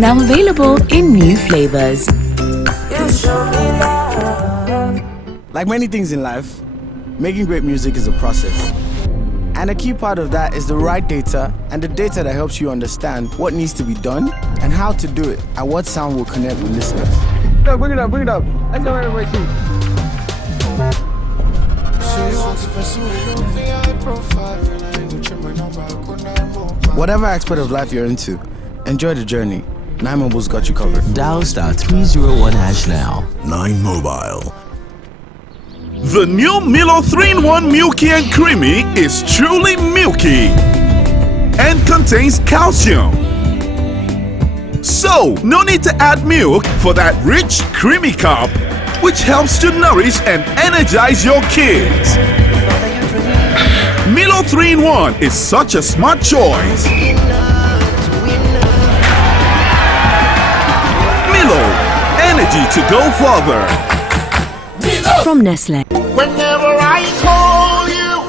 Now available in new flavors. Like many things in life, making great music is a process. And a key part of that is the right data, and the data that helps you understand what needs to be done and how to do it and what sound will connect with listeners. No, bring it up. Let's go everybody see. Whatever aspect of life you're into, enjoy the journey. 9 Mobile's got you covered. Dial *301# now. 9 Mobile. The new Milo 3-in-1 Milky and Creamy is truly milky and contains calcium. So, no need to add milk for that rich, creamy cup, which helps to nourish and energize your kids. Milo 3-in-1 is such a smart choice. Milo, energy to go further. From Nestle. Whenever I call you,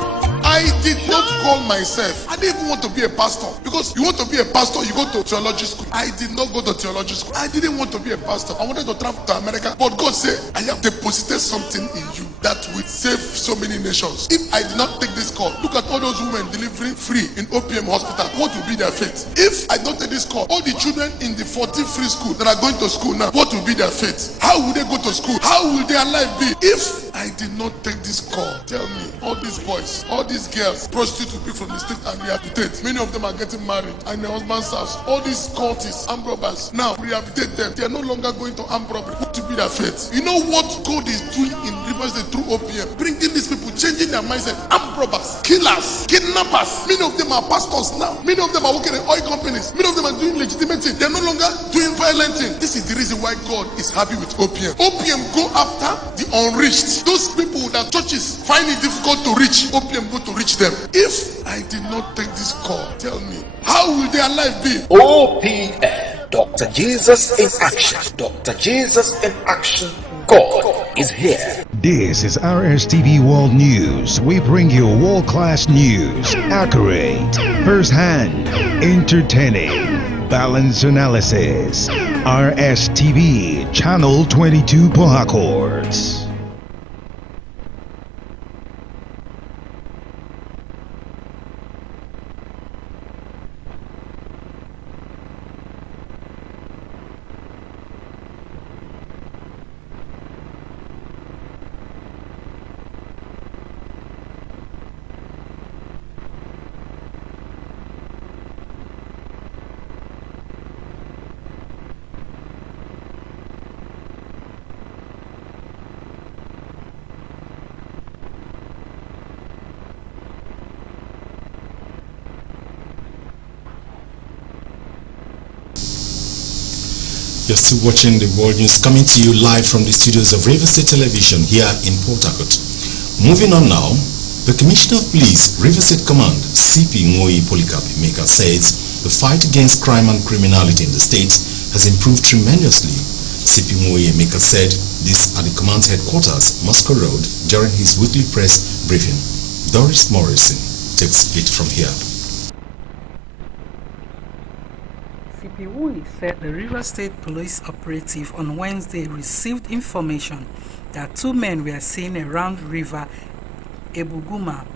I did not call myself. I didn't even want to be a pastor, because you want to be a pastor, you go to theology school. I did not go to theology school. I didn't want to be a pastor. I wanted to travel to America, but God said, I have deposited something in you that will save so many nations. If I did not take this call, look at all those women delivering free in OPM hospital. What will be their fate? If I don't take this call, all the children in the 14 free school that are going to school now, what will be their fate? How will they go to school? How will their life be? If I did not take this call, tell me, all these boys, all these girls, prostitute people from the state and rehabilitate. Many of them are getting married and their husband's house. All these cultists, armed robbers, now rehabilitate them. They are no longer going to armed robbery. What will be their fate? You know what God is doing in Rivers State through OPM? Bringing these people, changing their mindset. Armed robbers, killers, kidnappers. Many of them are pastors now. Many of them are working in oil companies. Many of them are doing legitimate things. They are no longer doing violent things. This is the reason why God is happy with OPM. OPM go after the unreached. Those people that churches find it difficult to reach, OPM go to reach them. If I did not take this call, tell me, how will their life be? OPM, Dr. Jesus in action. Dr. Jesus in action. God is here. This is RSTV World News. We bring you world-class news, accurate, first-hand, entertaining, balanced analysis. RSTV, Channel 22 Port Harcourt. You're still watching the World News, coming to you live from the studios of River State Television here in Port Harcourt. Moving on now, the Commissioner of Police, River State Command, CP Ngoyi Polikapi Meka, says the fight against crime and criminality in the state has improved tremendously. CP Ngoyi Meka said this at the command's headquarters, Moscow Road, during his weekly press briefing. Doris Morrison takes it from here. CP Ngoyi said the River State Police operative on Wednesday received information that 2 men were seen around River Ebuguma.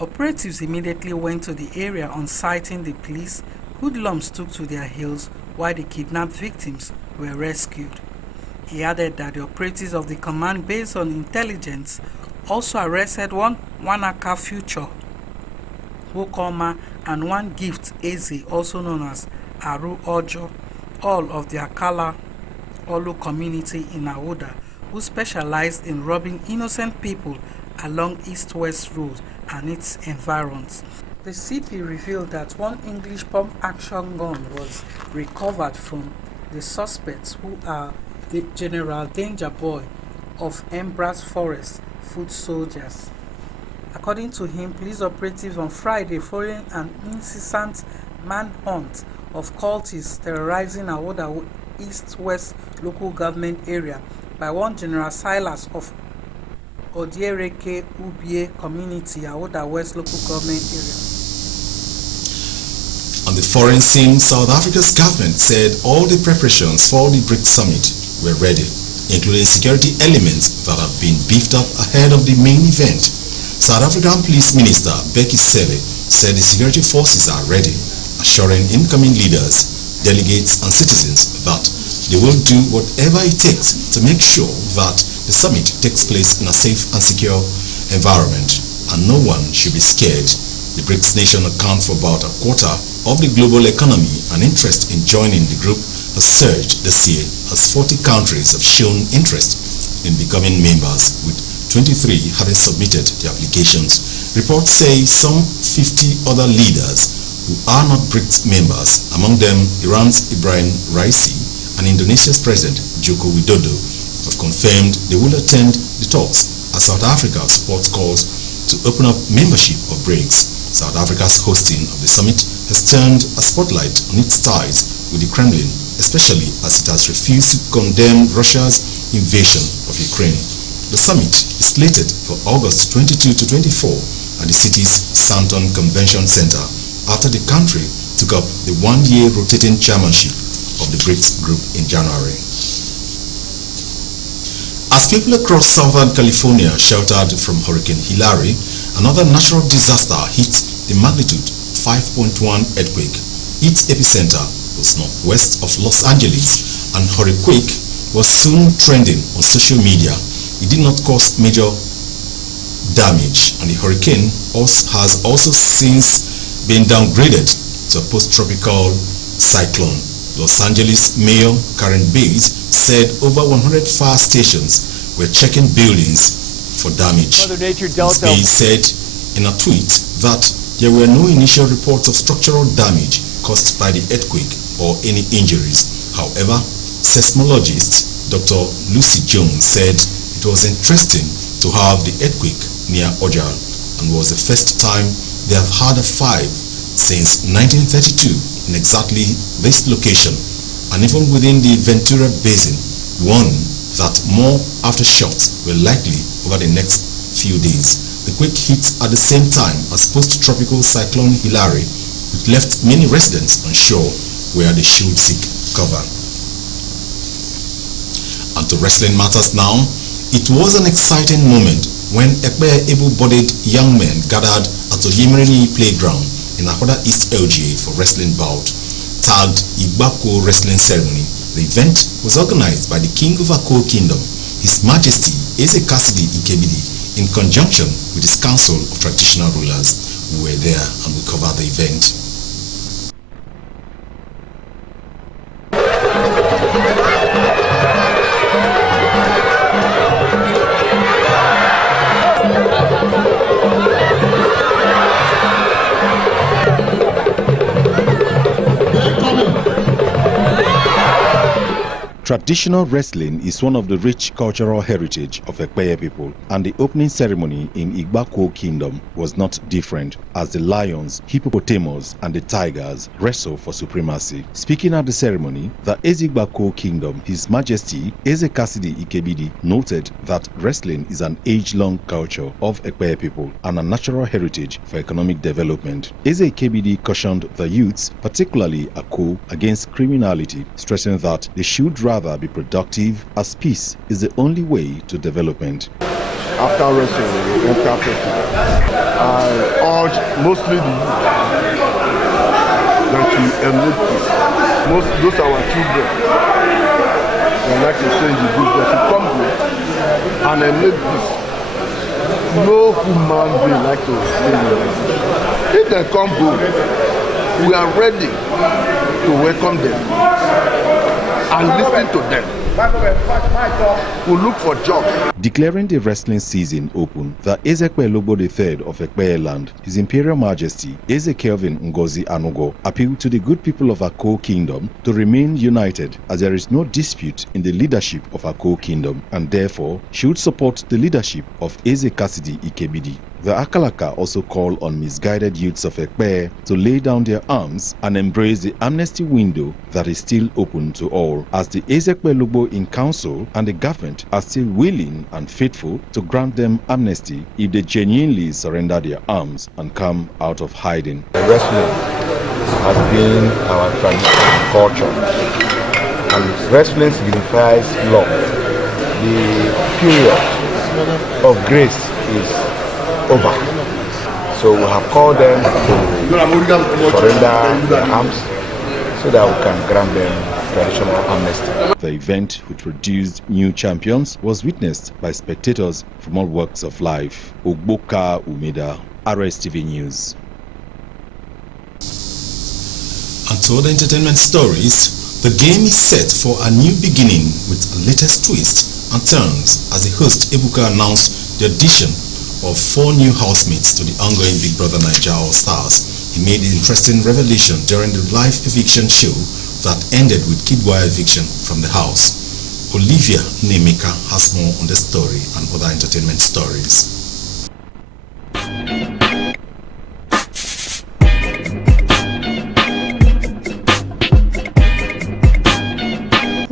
Operatives immediately went to the area. On sighting the police, hoodlums took to their heels while the kidnapped victims were rescued. He added that the operatives of the command, based on intelligence, also arrested one Wanaka Future, Wokoma, and one Gift Eze, also known as Aru Ojo, all of the Akala Olu community in Awuda, who specialized in robbing innocent people along East-West Road and its environs. The CP revealed that one English pump-action gun was recovered from the suspects, who are the General Danger Boy of Embras Forest foot soldiers. According to him, police operatives on Friday, following an incessant manhunt of cultists terrorizing Awuda East-West local government area by one General Silas of Odiereke Ubie community, Awuda West local government area. On the foreign scene, South Africa's government said all the preparations for the BRICS summit were ready, including security elements that have been beefed up ahead of the main event. South African Police Minister Becky Cele said the security forces are ready, assuring incoming leaders, delegates and citizens that they will do whatever it takes to make sure that the summit takes place in a safe and secure environment, and no one should be scared. The BRICS nation account for about a quarter of the global economy, and interest in joining the group has surged this year as 40 countries have shown interest in becoming members, with 23 having submitted their applications. Reports say some 50 other leaders who are not BRICS members, among them Iran's Ibrahim Raisi and Indonesia's President Joko Widodo, have confirmed they will attend the talks as South Africa supports calls to open up membership of BRICS. South Africa's hosting of the summit has turned a spotlight on its ties with the Kremlin, especially as it has refused to condemn Russia's invasion of Ukraine. The summit is slated for August 22 to 24 at the city's Santon Convention Center after the country took up the one-year rotating chairmanship of the BRICS group in January. As people across Southern California sheltered from Hurricane Hilary, another natural disaster hit the magnitude 5.1 earthquake. Its epicenter was northwest of Los Angeles, and hurricane was soon trending on social media. It did not cause major damage, and the hurricane has also since been downgraded to a post-tropical cyclone. Los Angeles Mayor Karen Bass said over 100 fire stations were checking buildings for damage. Ms. Bass said in a tweet that there were no initial reports of structural damage caused by the earthquake or any injuries. However, seismologist Dr. Lucy Jones said it was interesting to have the earthquake near Ojal, and was the first time they have had a 5 since 1932 in exactly this location, and even within the Ventura Basin, warned that more aftershocks were likely over the next few days. The quake hit at the same time as post-tropical cyclone Hilary, which left many residents unsure where they should seek cover. And to wrestling matters now, it was an exciting moment when Ekpe able-bodied young men gathered at Oyemreni Playground in Akwada East LGA for wrestling bout, tagged Igbako Wrestling Ceremony. The event was organized by the King of Ako Kingdom, His Majesty Eze Cassidy Ikebidi, in conjunction with his Council of Traditional Rulers, who were there and will cover the event. Traditional wrestling is one of the rich cultural heritage of Ekpeye people, and the opening ceremony in Igbako Kingdom was not different, as the lions, hippopotamus and the tigers wrestle for supremacy. Speaking at the ceremony, the Ezigbako Kingdom, His Majesty Eze Cassidy Ikebidi, noted that wrestling is an age-long culture of Ekpeye people and a natural heritage for economic development. Eze Ikebidi cautioned the youths, particularly Ako, against criminality, stressing that they should rather be productive, as peace is the only way to development. After wrestling, enter festival, I urge mostly the youth that we emulate peace. Those are our children. They like to say in the group that we come here and emulate peace. No human being like to stay in the If they come good, we are ready to welcome them and listen to them. We look for jobs. Declaring the wrestling season open, the Ezekwe Lobo III of Ekpeye land, His Imperial Majesty Eze Kelvin Ngozi Anugo, appealed to the good people of Ako Kingdom to remain united, as there is no dispute in the leadership of Ako Kingdom, and therefore should support the leadership of Eze Cassidy Ikebidi. The Akalaka also call on misguided youths of Ekpe to lay down their arms and embrace the amnesty window that is still open to all, as the Ezekpe Lugbo in council and the government are still willing and faithful to grant them amnesty if they genuinely surrender their arms and come out of hiding. Wrestling has been our tradition and culture, and wrestling signifies love. The period of grace is over, so we have called them to surrender their arms so that we can grant them traditional amnesty. The event, which produced new champions, was witnessed by spectators from all walks of life. Ogboka Umeda, RSTV News. And to other entertainment stories, the game is set for a new beginning with a latest twist and turns as the host Ebuka announced the addition of 4 new housemates to the ongoing Big Brother Naija All Stars. He made an interesting revelation during the live eviction show that ended with Kidwire eviction from the house. Olivia Nemeka has more on the story and other entertainment stories.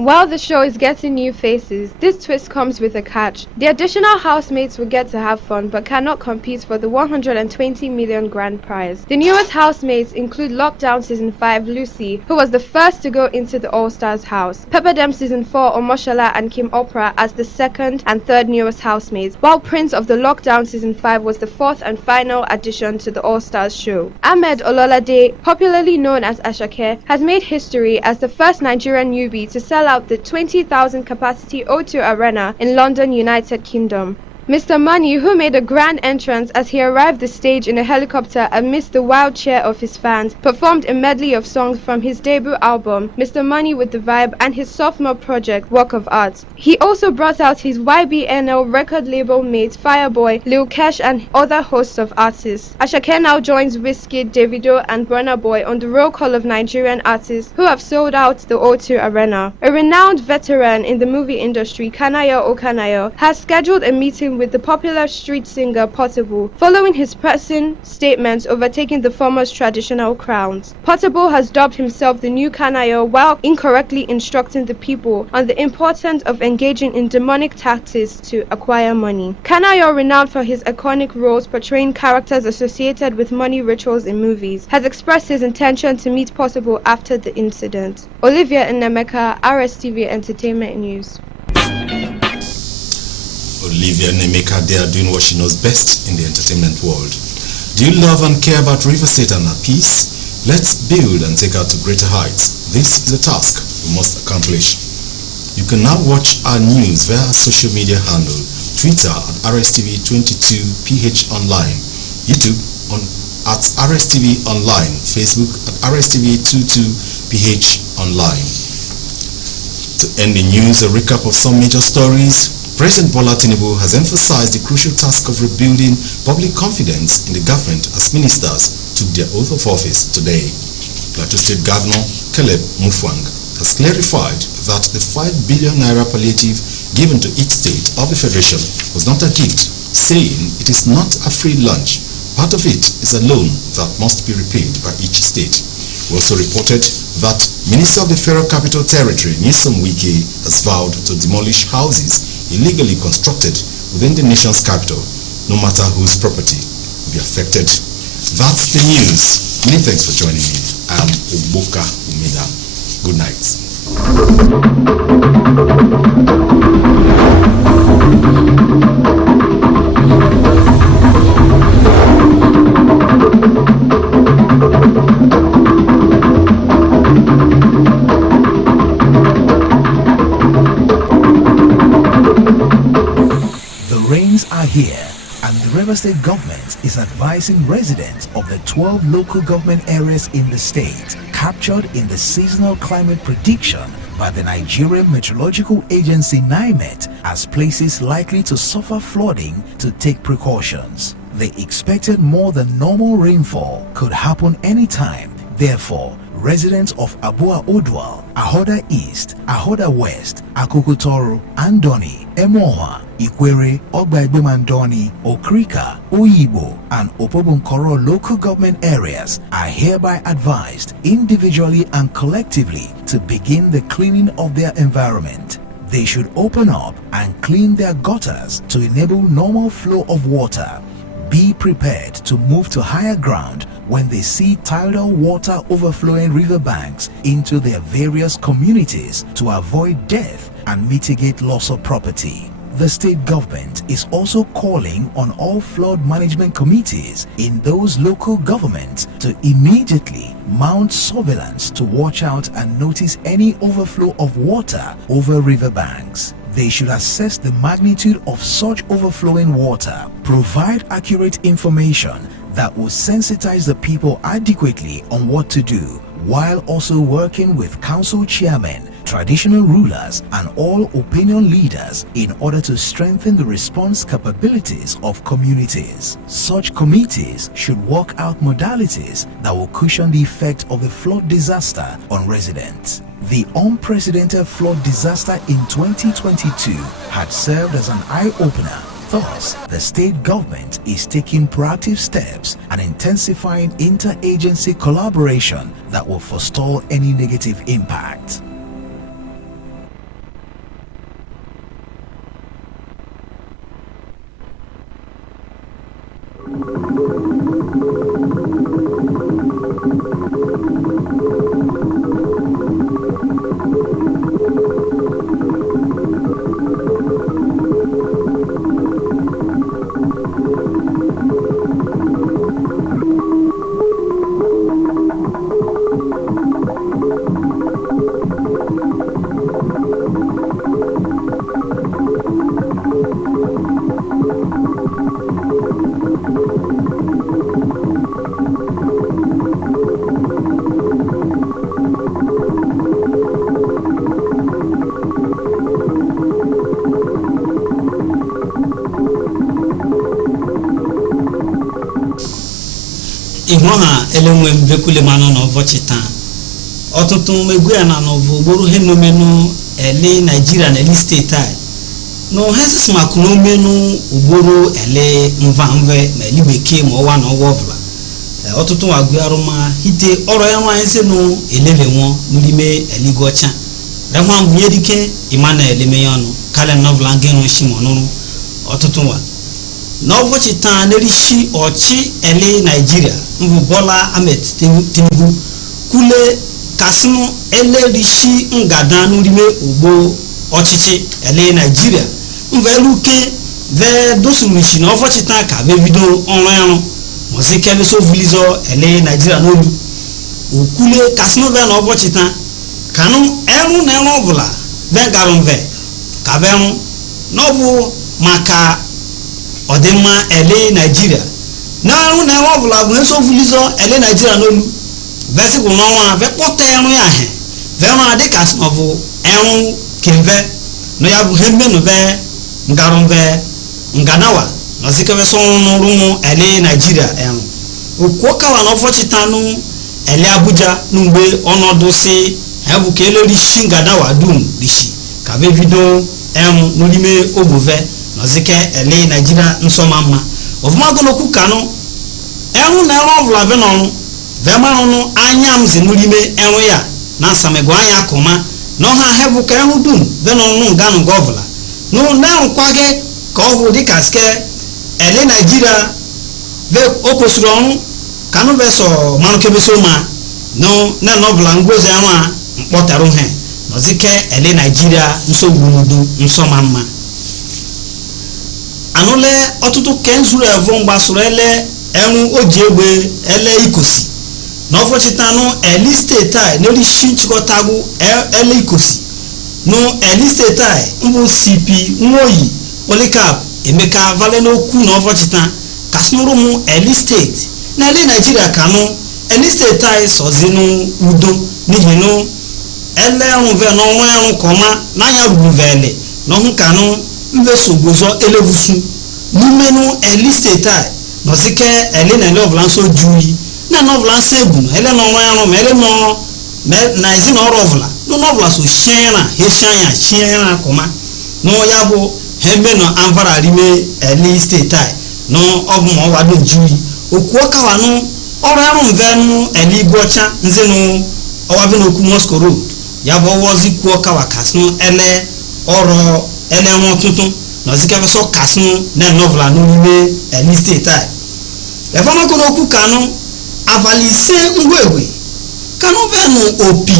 While the show is getting new faces, this twist comes with a catch. The additional housemates will get to have fun but cannot compete for the 120 million grand prize. The newest housemates include Lockdown Season 5 Lucy, who was the first to go into the All-Stars house, Pepperdam Season 4 Omoshala and Kim Opera as the second and third newest housemates, while Prince of the Lockdown Season 5 was the fourth and final addition to the All-Stars show. Ahmed Ololade, popularly known as Ashake, has made history as the first Nigerian newbie to sell out the 20,000 capacity O2 Arena in London, United Kingdom. Mr. Money, who made a grand entrance as he arrived the stage in a helicopter amidst the wild cheer of his fans, performed a medley of songs from his debut album, Mr. Money with the Vibe, and his sophomore project, Work of Art. He also brought out his YBNL record label mates Fireboy, Lil Kesh, and other hosts of artists. Ashake now joins Wizkid, Davido, and Burna Boy on the roll call of Nigerian artists who have sold out the O2 Arena. A renowned veteran in the movie industry, Kanayo Okanayo, has scheduled a meeting with the popular street singer Portable, following his pressing statements overtaking the former's traditional crowns. Portable has dubbed himself the new Kanayo while incorrectly instructing the people on the importance of engaging in demonic tactics to acquire money. Kanayo, renowned for his iconic roles portraying characters associated with money rituals in movies, has expressed his intention to meet Portable after the incident. Olivia Nemeka, RSTV Entertainment News. Olivia Nemeka there doing what she knows best in the entertainment world. Do you love and care about River State and her peace? Let's build and take her to greater heights. This is a task we must accomplish. You can now watch our news via our social media handle, Twitter at RSTV22PH Online, YouTube at RSTV Online, Facebook at RSTV22PH Online. To end the news, a recap of some major stories. President Bola Tinubu has emphasized the crucial task of rebuilding public confidence in the government as ministers took their oath of office today. Plateau State Governor Caleb Mufwang has clarified that the 5 billion naira palliative given to each state of the Federation was not a gift, saying it is not a free lunch. Part of it is a loan that must be repaid by each state. We also reported that Minister of the Federal Capital Territory, Nyesom Wike, has vowed to demolish houses illegally constructed within the nation's capital, no matter whose property will be affected. That's the news. Many thanks for joining me. I am Ogboka Umeda. Good Are here, and the River State government is advising residents of the 12 local government areas in the state captured in the seasonal climate prediction by the Nigerian Meteorological Agency NIMET as places likely to suffer flooding to take precautions. The expected more than normal rainfall could happen anytime. Therefore, residents of Abua Odwal, Ahoda East, Ahoda West, Akukutoro, Andoni, Emoha, Ikwere, Ogbagbemandoni, Okrika, Oyibo, and Opobonkoro local government areas are hereby advised individually and collectively to begin the cleaning of their environment. They should open up and clean their gutters to enable normal flow of water. Be prepared to move to higher ground when they see tidal water overflowing riverbanks into their various communities to avoid death and mitigate loss of property. The state government is also calling on all flood management committees in those local governments to immediately mount surveillance to watch out and notice any overflow of water over riverbanks. They should assess the magnitude of such overflowing water, provide accurate information that will sensitize the people adequately on what to do, while also working with council chairmen, traditional rulers, and all opinion leaders in order to strengthen the response capabilities of communities. Such committees should work out modalities that will cushion the effect of the flood disaster on residents. The unprecedented flood disaster in 2022 had served as an eye-opener. Thus, the state government is taking proactive steps and intensifying interagency collaboration that will forestall any negative impact. Ihoha elenwe mbekule mano no vochita otutu megwe na no vogboro henomenu ele Nigeria na ele state ai no hesis makuno menu ugboro ele mvanve na ele beke mo wa no wobla otutu agwe aroma hite oro ya nwa ense no elele won nulime ele gocha rehwa mbuye dike imana ele meyanu kale novla ngenu shimonunu otutu wa no vochita nerishi ochi ele Nigeria mbu Bola Ahmed Tinubu kule kasinu ele rishi ngadanu rime ugbo ochichi ele Nigeria mveluke ve dosumishi no vochita ka be video onran mozike so vulizo ele Nigeria nolu ukule kasinu ve no vochita kanu eru na eru obula ve garunve ka be no bu maka odema ele Nigeria na ru na wobula bu so vulizo ele Nigeria nolu vesi ku no wa ve pote eru ya he ve ma de kas novu eru kenve no ya bu hembe no ve ngaron ve nganawa no zike ve so nuru ele Nigeria eru okoka wa no fochitanu ele Abuja numbe onodo si ebu kele rishi nganawa dum rishi ka be video eru nulime obuve no zike ele Nigeria nsomama ofuma gono kukano eru na eru vla ve no ve ma no anyam zinulime eru ya na samego anya koma no ha hebu ka eru dum ve no nganu govla no na kwage ka ohu di kaske ele Nigeria ve okosuro kanu ve so manu kebe so ma no na no vla ngoze eru a mkpotaru he no zike ele Nigeria nso wunudu nsomama anole otutu kenzuru evon gbasoro ele enwu ojiegbe ele ikosi no fochitanu eli state ai no ri shinchikotagu ele ikosi no eli state ai mbu CP nwoyi Polycarp Emeka valeno ku no fochitan kasnuru mu eli state na ele Nigeria kanu eli state ai sozinu udo nihinu ele enwe no nwa koma na nya ruvele no hu kanu mbe sogozo elevusu numenu eli state ai no zike ele na lovela so jui na novela segun ele no nwa me ele no na izi no rovela no novela so shiena he shiena koma no yabo hembe no amvara rime eli state ai no obumo wadu jui okuo kawa no oro mve no eli bocha nze no owabe no ku Moscow road ya bo wozi kuo kawa kasno ele oro ele won tuntun no zika so kasno na novela no rime eli state ai e fama ko no ku kanu avalise ngwegwe kanu ve no opi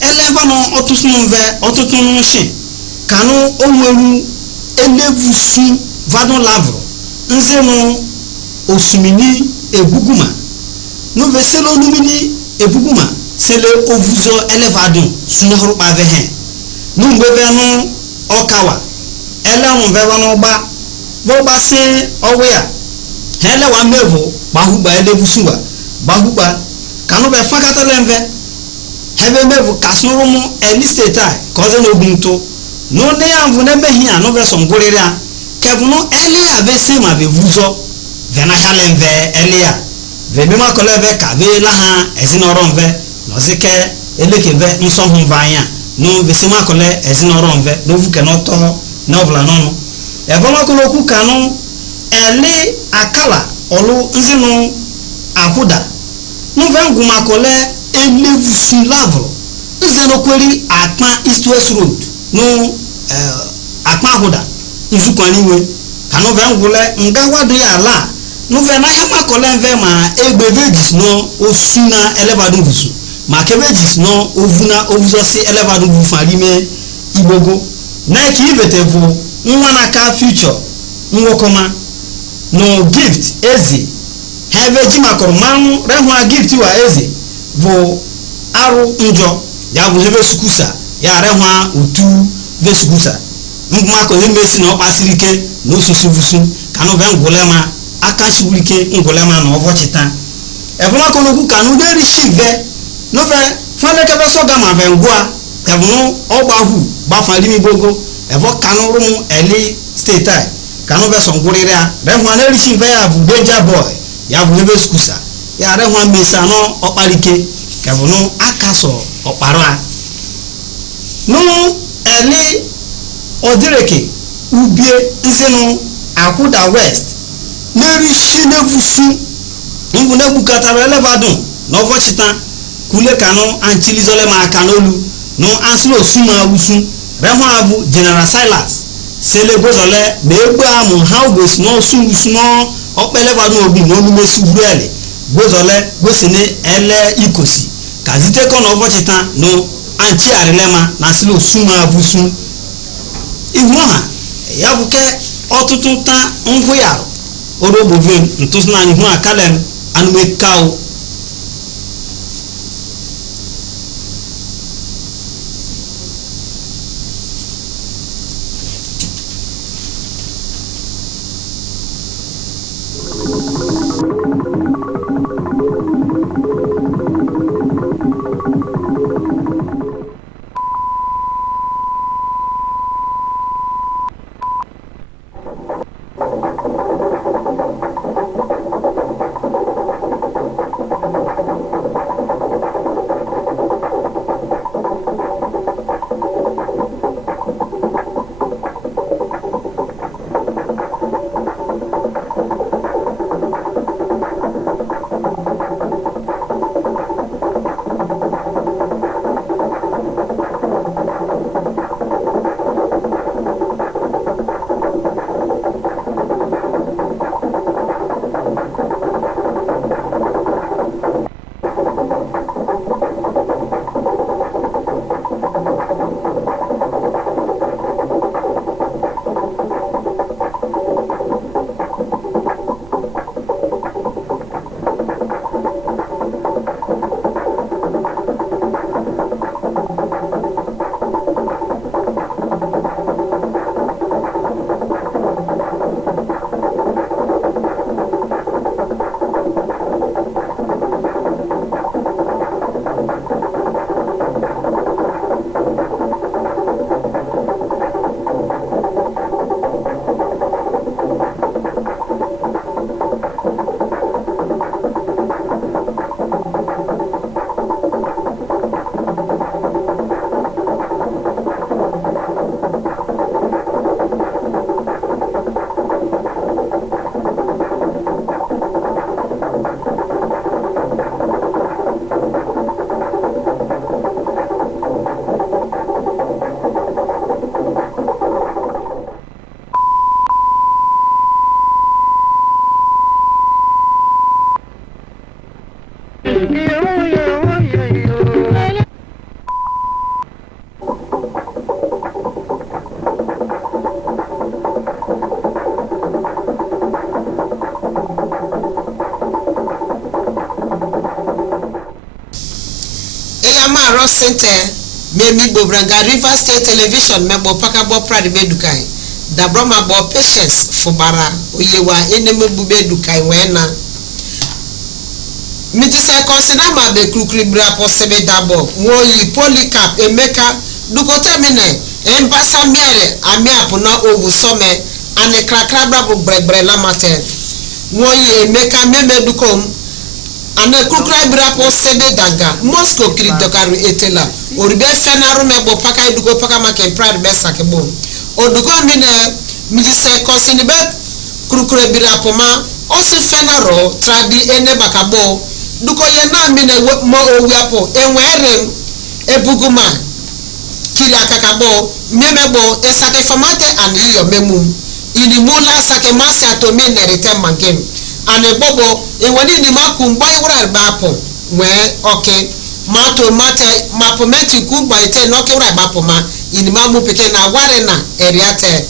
eleva no otusunu ve otutunu shin kanu onweru elevusu vadon lavro nze no osumini ebuguma no veselo numini ebuguma sele ovuzo elevadun sunahuru pa ve hen no mbeve no okawa elewon ve no gba bo gba se owe hele wa mevo bahuba elevusuwa bahuba kanu be fakata lemve hebe mevo kasnuru mu eli state ai koze no gunto no ne anvu ne mehia no be songorira kevuno eli avese ma be vuzo vena halemve elia vebe ma koleve ka ve la ha ezinoronve no zike elekeve nso humvanya no vese ma kole ezinoronve no vuke no to no vla no e voma ko ku kanu eli akala olu nzinu akuda no vengu ma kole elevusu lavro nzeno kweri akpa east west road no akpa akuda nzukwaniwe kanu vengu le ngawadu ya la no vena hema kole nve ma egbevegis no osuna elevadun vusu ma kevegis no ovuzo si elevadun vufarime ibogo na ki ibetevu nwa na ka future nwokoma no gift ezi have jimakoro manu rehwa gift wa ezi vo aru njo ya bu hebe sukusa ya rehwa utu ve sukusa nguma ko hembe si no pasirike no susuvusu kanu ve ngolema akashi wulike ngolema no vochita e fuma ko no ku kanu de rishive no ve fane ke be so gama ve ngwa e bu ogbahu ba falimi bogo e vo kanu rum eli state ai kanu be so ngurira rehwa na rishive ya bu danger boy ya bu hebe sukusa ya rehwa mesa no oparike kevuno akaso opara no eli odireke ubie nzenu akuda west neri shinevusu ngu na bukata elevadun no vochita kule kanu anchilizole ma kanolu no anslo suma wusu rehwa abu general silas sele bozole begbe amu how goes no sungusu no opelevadun obi no numesi urele bozole gosine ele ikosi kazite kono vochita no anchi arilema na silo suma vusu ihuha yabuke otututa ngwuyaro orobovin ntusna ni hu akalem anume kawo Center, Memi Bobranga River State Television, Mebo Pakabo Prade Bedukai, Dabroma Bo Patience Fubara, Uyewa, Eneme Bube Dukai Wena. Mitise Consinama Be Krukri Brapo Sebe Dabo, Woyi Polycarp, Emeka, Dukotemine, Embasa Miere, Amiapuna Ovu Some, and a Krakrabra Brebre Lamate, Woyi Emeka Meme Dukom. Ane kukra brapo sebe danga Moscow kiri dokaru etela oribe fenaru mebo paka idugo paka make pride besa kebo odugo mine mijise konsini be kukra brapo ma osi fenaro tradi ene bakabo duko ye na mine mo owiapo enwere ebuguma kiri akakabo memebo esake famate ani yo memum ini mula sake masi atome nerite mangem ane bobo enwani ni makumba iwra bapo we okay mato mate mapometi kumba ite no ke wra bapo ma ini mamu peke na ware na eriate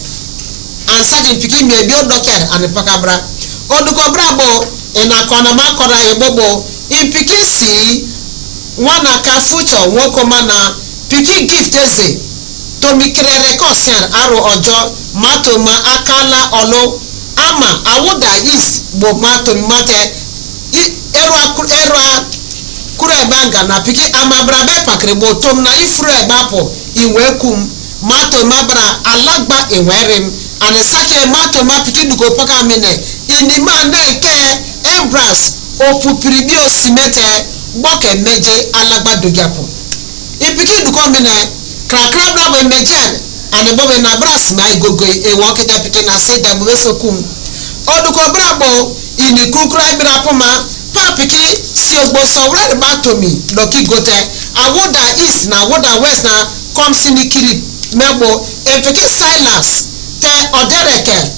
ansa din piki mi ebi odoker ane pakabra oduko brabo ena kona makora ebobo impiki si wana ka future woko mana piki gift eze to mi krere kosen aro ojo mato ma akala olo ama awuda is bo mato mate erwa kure banga na piki amabrabe pakrebo tom na ifru ebapo iwekum mato mabra alagba ewerem anesake mato mapiki duko paka mine inima na ke embras opupiribio simete boke meje alagba dogiapo ipiki duko mine krakra brabo meje ane bobe na bras na igogo e woketa piki na seda mwesokum oduko brabo ini kukra brapo ma papiki si ogbo sowre batomi doki gote awoda east na awoda west na comes in kiri mebo epeke silas te odereke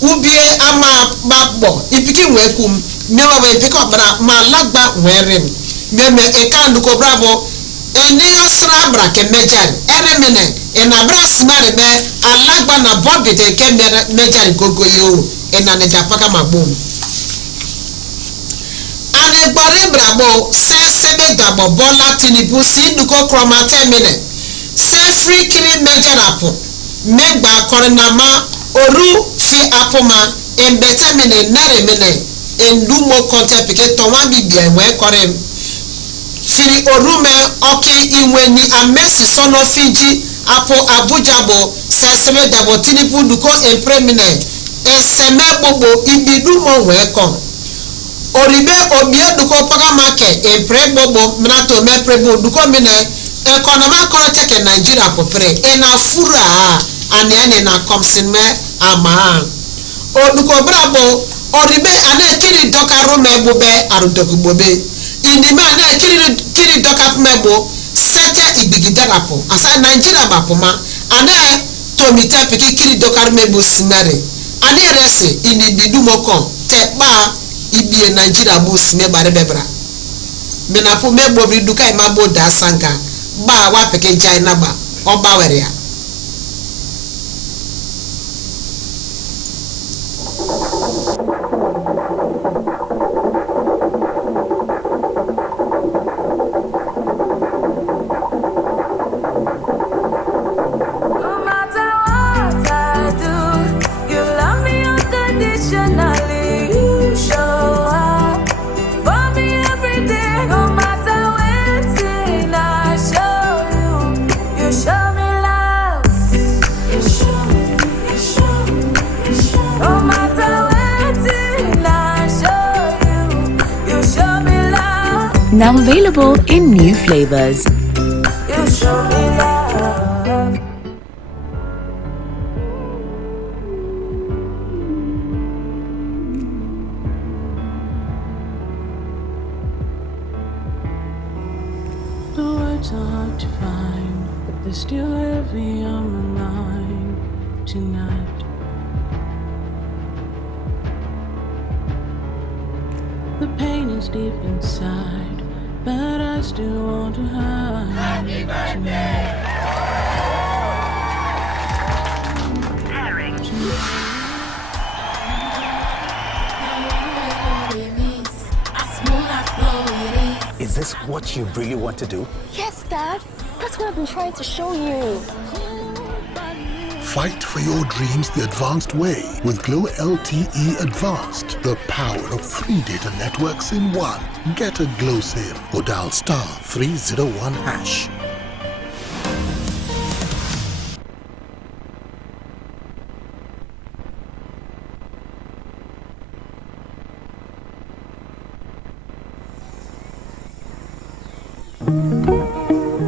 ubie ama babbo ipiki wekum mewa we epeke obra ma lagba werem meme ekandu ko bravo eni osra bra ke mejan eremene ena bras mare be alagba na bobby te ke mejan gogoyo ena ne japaka magbom ane gbare brabo sebe dabo bola tinibu si duko kromate mine se free kiri mejan apo megba korinama oru fi apoma embete mine nare mine endumo konte pike tonwa bibia enwe korem firi orume oki inwe ni amesi sono fiji apo abujabo seseme dabo tinipu duko empremine eseme bobo ibidumo weko oribe obie duko paga make empre bobo mnato meprebo duko mine ekonoma koroteke Nigeria popre ena fura ane na komsinme ama oduko brabo oribe ane kiri doka rume bobe arudoku bobe indima na kiri doka mebo sete ibigidarapo asa Nigeria bapoma ane tomite piki kiri doka mebo sinare ane rese ini bidumoko te ba ibie Nigeria bo sime bare bebra menapo mebo biduka imabo da sanga ba wa piki jai na ba oba weria Now available in new flavors. You show me love. The words are hard to find, but they're still heavy on my mind tonight. The pain is deep inside, but I still want to hide. Happy birthday! Is this this what you really want to do? Yes, Dad. That's what I've been trying to show you. Fight for your dreams the advanced way with Glow LTE Advanced. The power of 3 data networks in one. Get a Glow SIM or dial *301#.